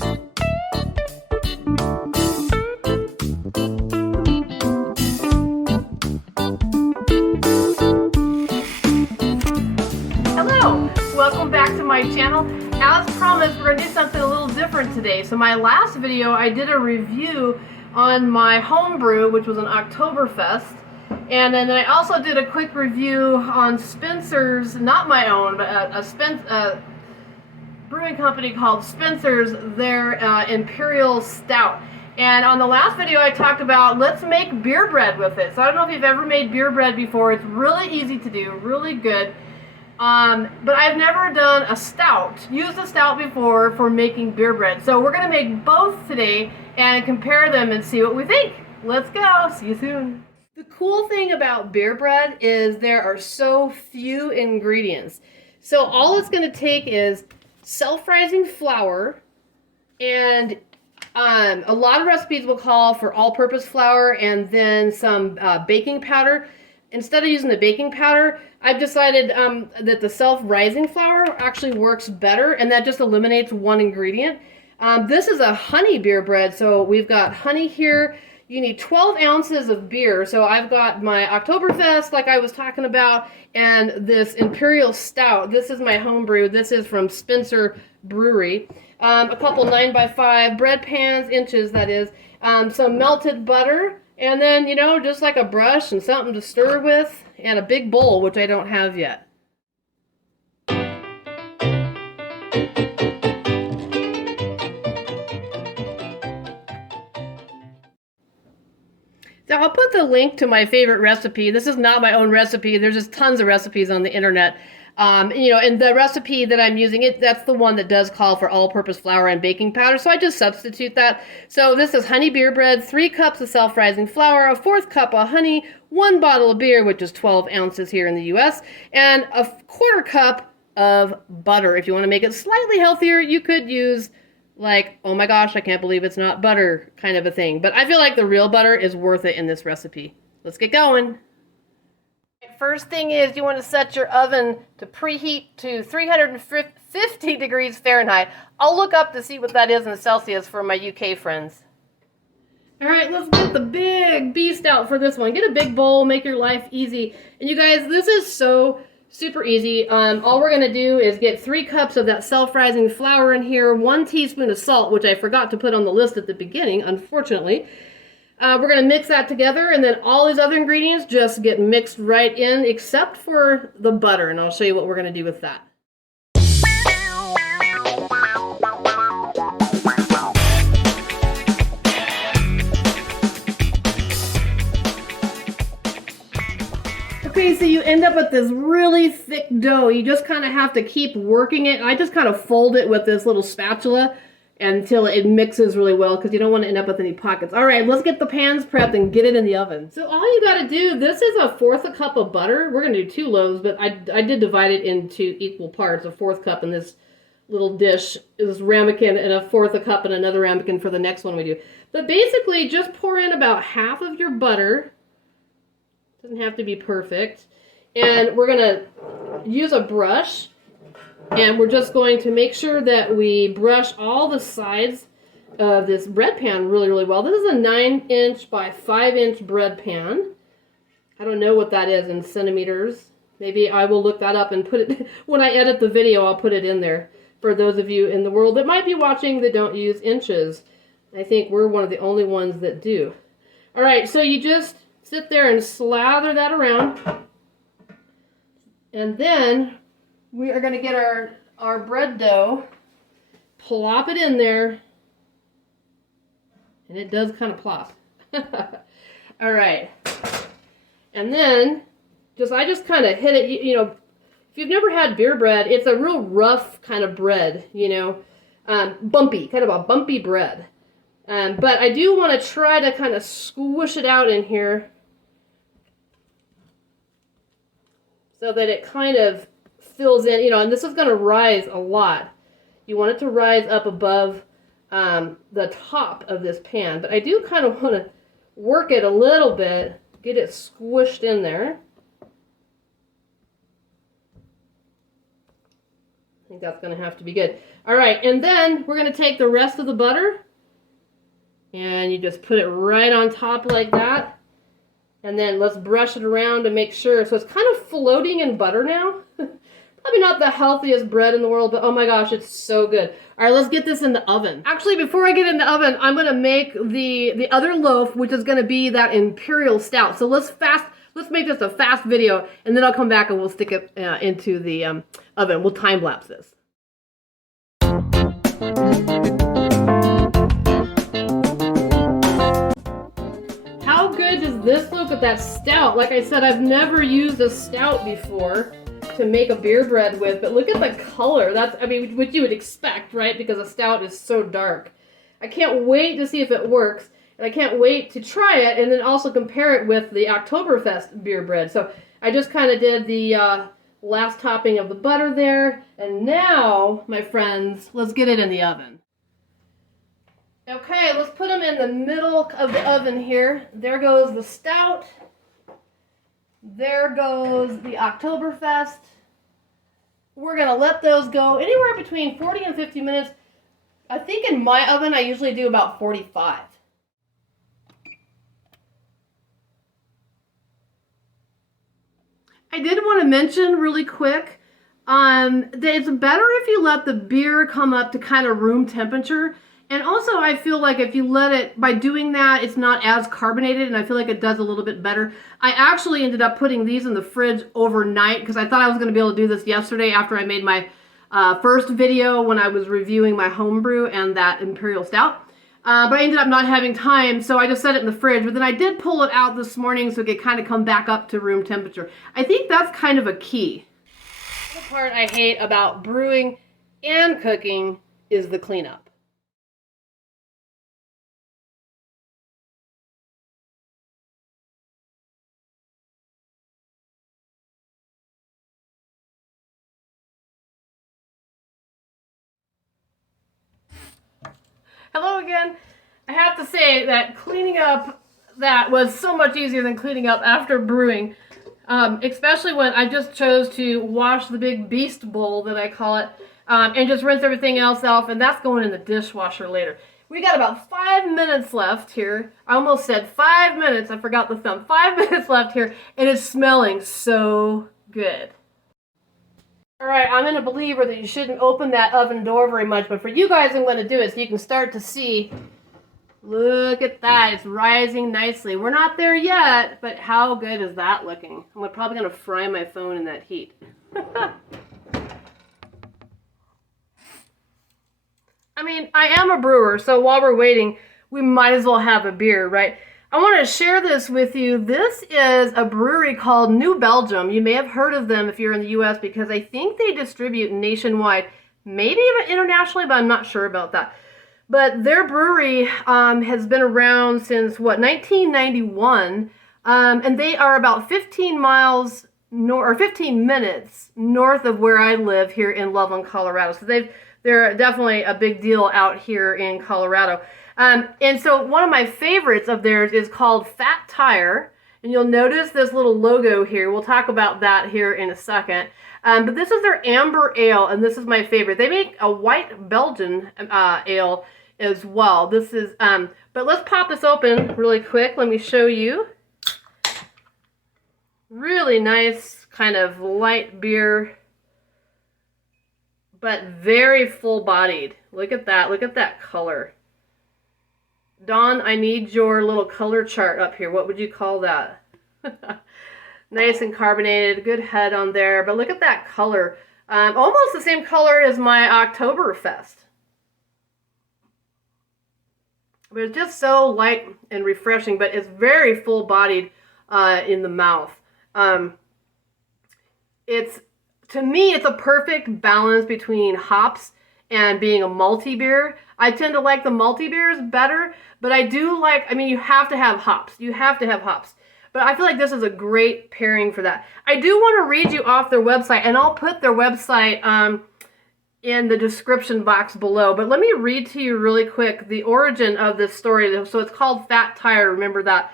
Hello, welcome back to my channel. As promised, we're going to do something a little different today. So my last video, I did a review on my homebrew, which was an Oktoberfest. And then I also did a quick review on Spencer's, not my own, but a brewing company called Spencer's, their Imperial Stout. And on the last video I talked about, let's make beer bread with it. So I don't know if you've ever made beer bread before. It's really easy to do, really good. But I've never done a stout, used a stout before for making beer bread. So we're going to make both today and compare them and see what we think. Let's go. See you soon. The cool thing about beer bread is there are so few ingredients. So all it's going to take is self-rising flour, and a lot of recipes will call for all-purpose flour and then some baking powder. Instead of using the baking powder, I've decided that the self-rising flour actually works better, and that just eliminates one ingredient. This is a honey beer bread, so we've got honey here. You need 12 ounces of beer, so I've got my Oktoberfest, like I was talking about, and this Imperial Stout. This is my homebrew. This is from Spencer Brewery. A couple 9x5 bread pans, inches that is, some melted butter, and then, you know, just like a brush and something to stir with, and a big bowl, which I don't have yet. So I'll put the link to my favorite recipe. This is not my own recipe. There's just tons of recipes on the internet. You know, and the recipe that I'm using, that's the one that does call for all-purpose flour and baking powder, so I just substitute that. So this is honey beer bread, 3 cups of self-rising flour, a 1/4 cup of honey, 1 bottle of beer, which is 12 ounces here in the US, and a 1/4 cup of butter. If you want to make it slightly healthier, you could use, like, oh my gosh, I can't believe it's not butter kind of a thing. But I feel like the real butter is worth it in this recipe. Let's get going. First thing is you want to set your oven to preheat to 350 degrees Fahrenheit. I'll look up to see what that is in Celsius for my UK friends. All right, let's get the big beast out for this one. Get a big bowl, make your life easy. And you guys, this is so super easy. All we're going to do is get 3 cups of that self-rising flour in here, 1 teaspoon of salt, which I forgot to put on the list at the beginning, unfortunately. We're going to mix that together, and then all these other ingredients just get mixed right in, except for the butter, and I'll show you what we're going to do with that. Okay, so you end up with this really thick dough. You just kind of have to keep working it. I just kind of fold it with this little spatula until it mixes really well, because you don't want to end up with any pockets. All right, let's get the pans prepped and get it in the oven. So all you got to do, this is a 1/4 cup of butter. We're going to do 2 loaves, but I did divide it into equal parts. A 1/4 cup in this little dish, this ramekin, and a 1/4 cup in another ramekin for the next one we do. But basically, just pour in about half of your butter. Doesn't have to be perfect. And we're going to use a brush, and we're just going to make sure that we brush all the sides of this bread pan really, really well. This is a 9-inch by 5-inch bread pan. I don't know what that is in centimeters. Maybe I will look that up and put it, when I edit the video, I'll put it in there for those of you in the world that might be watching that don't use inches. I think we're one of the only ones that do. All right, so you just sit there and slather that around. And then we are going to get our bread dough, plop it in there, and it does kind of plop. All right. And then I just kind of hit it, you know, if you've never had beer bread, it's a real rough kind of bread, you know, bumpy, kind of a bumpy bread. But I do want to try to kind of squish it out in here so that it kind of fills in, you know, and this is going to rise a lot. You want it to rise up above the top of this pan, but I do kind of want to work it a little bit, get it squished in there. I think that's going to have to be good. All right, and then we're going to take the rest of the butter, and you just put it right on top like that. And then let's brush it around to make sure. So it's kind of floating in butter now. Probably not the healthiest bread in the world, but oh my gosh, it's so good. All right, let's get this in the oven. Actually, before I get in the oven, I'm going to make the other loaf, which is going to be that imperial stout. So let's make this a fast video, and then I'll come back and we'll stick it into the oven. We'll time lapse this. How good does this look at that stout? Like I said, I've never used a stout before to make a beer bread with, but look at the color. That's, I mean, what you would expect, right? Because a stout is so dark. I can't wait to see if it works, and I can't wait to try it and then also compare it with the Oktoberfest beer bread. So I just kind of did the last topping of the butter there, and now, my friends, let's get it in the oven. Okay, let's put them in the middle of the oven here. There goes the stout. There goes the Oktoberfest. We're going to let those go anywhere between 40 and 50 minutes. I think in my oven I usually do about 45. I did want to mention really quick that it's better if you let the beer come up to kind of room temperature. And also, I feel like if you let it, by doing that, it's not as carbonated, and I feel like it does a little bit better. I actually ended up putting these in the fridge overnight because I thought I was going to be able to do this yesterday after I made my first video when I was reviewing my homebrew and that Imperial Stout. But I ended up not having time, so I just set it in the fridge. But then I did pull it out this morning so it could kind of come back up to room temperature. I think that's kind of a key. The part I hate about brewing and cooking is the cleanup. Hello again. I have to say that cleaning up that was so much easier than cleaning up after brewing, especially when I just chose to wash the big beast bowl that I call it, and just rinse everything else off, and that's going in the dishwasher later. We got about 5 minutes left here. I almost said 5 minutes. I forgot the thumb. 5 minutes left here, and it's smelling so good. All right, I'm a believer that you shouldn't open that oven door very much, but for you guys, I'm going to do it so you can start to see. Look at that. It's rising nicely. We're not there yet, but how good is that looking? I'm probably going to fry my phone in that heat. I mean, I am a brewer, so while we're waiting, we might as well have a beer, right? I want to share this with you. This is a brewery called New Belgium. You may have heard of them if you're in the U.S. because I think they distribute nationwide, maybe even internationally, but I'm not sure about that. But their brewery has been around since, 1991, and they are about 15 miles or 15 minutes north of where I live here in Loveland, Colorado. So they're definitely a big deal out here in Colorado. And so one of my favorites of theirs is called Fat Tire. And you'll notice this little logo here. We'll talk about that here in a second. But this is their amber ale, and this is my favorite. They make a white Belgian ale as well. This is, but let's pop this open really quick. Let me show you. Really nice kind of light beer, but very full-bodied. Look at that. Look at that color. Dawn, I need your little color chart up here. What would you call that? Nice and carbonated, good head on there. But look at that color. Almost the same color as my Oktoberfest. But it's just so light and refreshing, but it's very full-bodied in the mouth. To me, it's a perfect balance between hops and being a malty beer. I tend to like the malty beers better, but I do like, I mean, you have to have hops. You have to have hops. But I feel like this is a great pairing for that. I do want to read you off their website, and I'll put their website in the description box below. But let me read to you really quick the origin of this story. So it's called Fat Tire, remember that.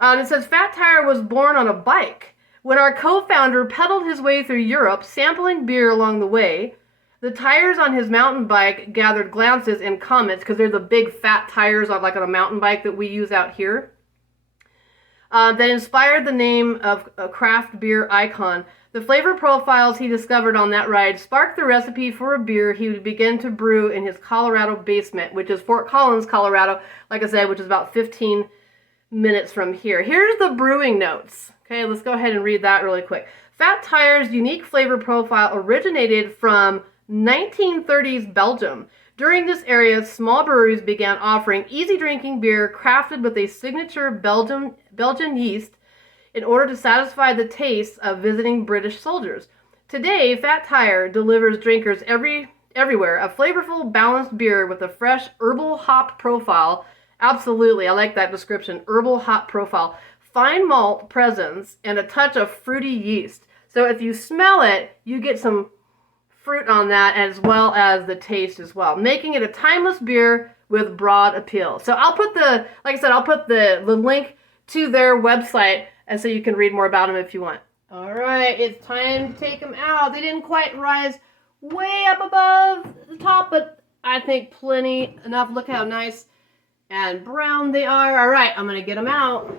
It says, Fat Tire was born on a bike. When our co-founder pedaled his way through Europe, sampling beer along the way, The tires on his mountain bike gathered glances and comments because they're the big fat tires on like on a mountain bike that we use out here. That inspired the name of a craft beer icon. The flavor profiles he discovered on that ride sparked the recipe for a beer he would begin to brew in his Colorado basement, which is Fort Collins, Colorado, like I said, which is about 15 minutes from here. Here's the brewing notes. Okay, let's go ahead and read that really quick. Fat Tire's unique flavor profile originated from 1930s Belgium. During this era, small breweries began offering easy-drinking beer crafted with a signature Belgian yeast in order to satisfy the tastes of visiting British soldiers. Today, Fat Tire delivers drinkers everywhere a flavorful, balanced beer with a fresh herbal hop profile. Absolutely, I like that description, herbal hop profile, fine malt presence, and a touch of fruity yeast. So if you smell it, you get some fruit on that as well as the taste as well, making it a timeless beer with broad appeal. So I'll put the, like I said, I'll put the link to their website and so you can read more about them if you want. All right, it's time to take them out. They didn't quite rise way up above the top, but I think plenty enough. Look how nice and brown they are. All right, I'm gonna get them out.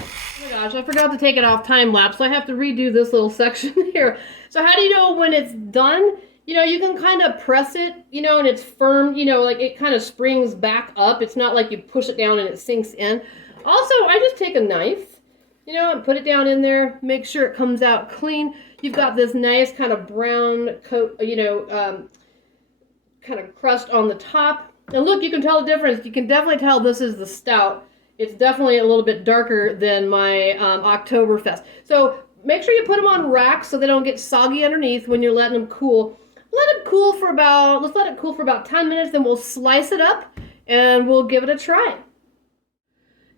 Oh my gosh, I forgot to take it off time lapse, so I have to redo this little section here. So how do you know when it's done? You know, you can kind of press it, you know, and it's firm, you know, like it kind of springs back up. It's not like you push it down and it sinks in. Also, I just take a knife, you know, and put it down in there, make sure it comes out clean. You've got this nice kind of brown coat, you know, kind of crust on the top. And look, you can tell the difference. You can definitely tell this is the stout. It's definitely a little bit darker than my Oktoberfest. So make sure you put them on racks so they don't get soggy underneath when you're letting them cool. Let it cool for about, let's let it cool for about 10 minutes, then we'll slice it up and we'll give it a try.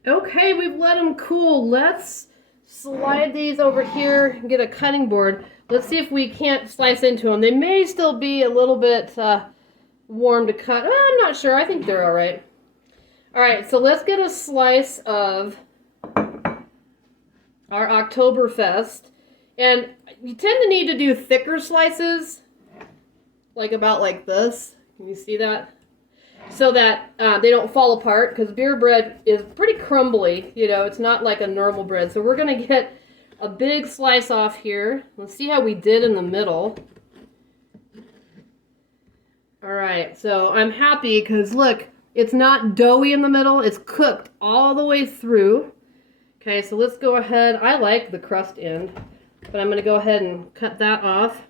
Okay, we've let them cool. Let's slide these over here and get a cutting board. Let's see if we can't slice into them. They may still be a little bit warm to cut. I'm not sure. I think they're all right. All right, so let's get a slice of our Oktoberfest. And you tend to need to do thicker slices, like about like this. Can you see that? So that they don't fall apart, because beer bread is pretty crumbly. You know, it's not like a normal bread. So we're going to get a big slice off here. Let's see how we did in the middle. All right, so I'm happy because look, it's not doughy in the middle. It's cooked all the way through. Okay, so let's go ahead. I like the crust end, but I'm going to go ahead and cut that off.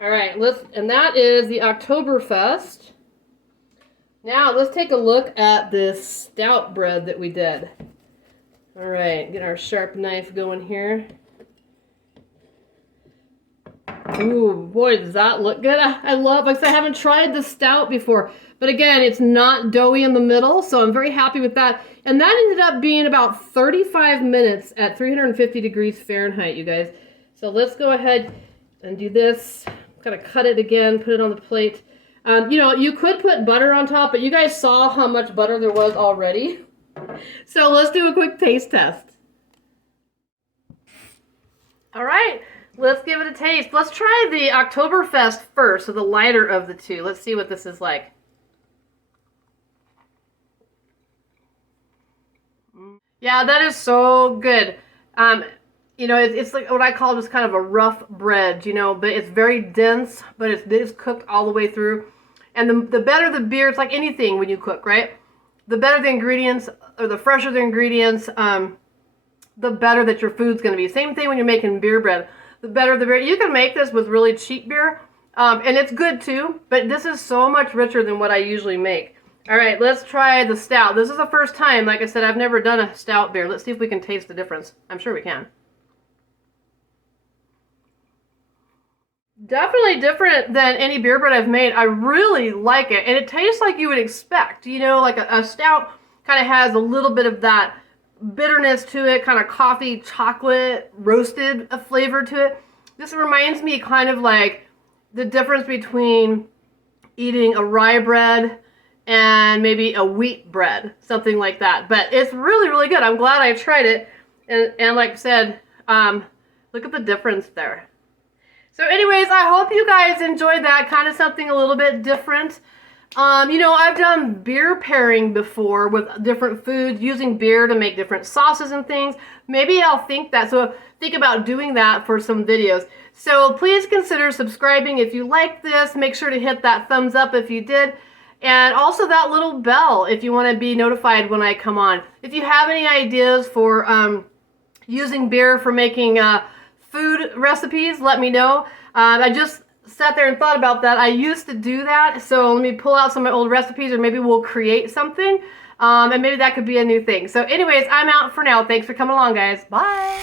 All right, and that is the Oktoberfest. Now let's take a look at this stout bread that we did. All right, get our sharp knife going here. Ooh, boy, does that look good. I love, like I said, I haven't tried the stout before. But again, it's not doughy in the middle, so I'm very happy with that. And that ended up being about 35 minutes at 350 degrees Fahrenheit, you guys. So let's go ahead and do this. I'm gonna cut it again, put it on the plate. You know, you could put butter on top, but you guys saw how much butter there was already. So let's do a quick taste test. All right. Let's give it a taste. Let's try the Oktoberfest first, so the lighter of the two. Let's see what this is like. Yeah, that is so good. You know, it's like what I call just kind of a rough bread, you know, but it's very dense, but it's cooked all the way through. And the better the beer, it's like anything when you cook, right? The better the ingredients, or the fresher the ingredients, the better that your food's going to be. Same thing when you're making beer bread. The better the beer. You can make this with really cheap beer, and it's good too, but this is so much richer than what I usually make. All right, let's try the stout. This is the first time, like I said, I've never done a stout beer. Let's see if we can taste the difference. I'm sure we can. Definitely different than any beer bread I've made. I really like it, and it tastes like you would expect. You know, like a stout kind of has a little bit of that bitterness to it, kind of coffee, chocolate, roasted a flavor to it. This reminds me kind of like the difference between eating a rye bread and maybe a wheat bread, something like that. But it's really, really good. I'm glad I tried it. And like I said, look at the difference there. So anyways, I hope you guys enjoyed that, kind of something a little bit different. You know, I've done beer pairing before with different foods, using beer to make different sauces and things. Maybe I'll think about doing that for some videos. So please consider subscribing if you like this. Make sure to hit that thumbs up if you did. And also that little bell if you want to be notified when I come on. If you have any ideas for using beer for making food recipes, let me know. I just sat there and thought about that. I used to do that, so let me pull out some of my old recipes, or maybe we'll create something, and maybe that could be a new thing. So anyways, I'm out for now. Thanks for coming along, guys. Bye.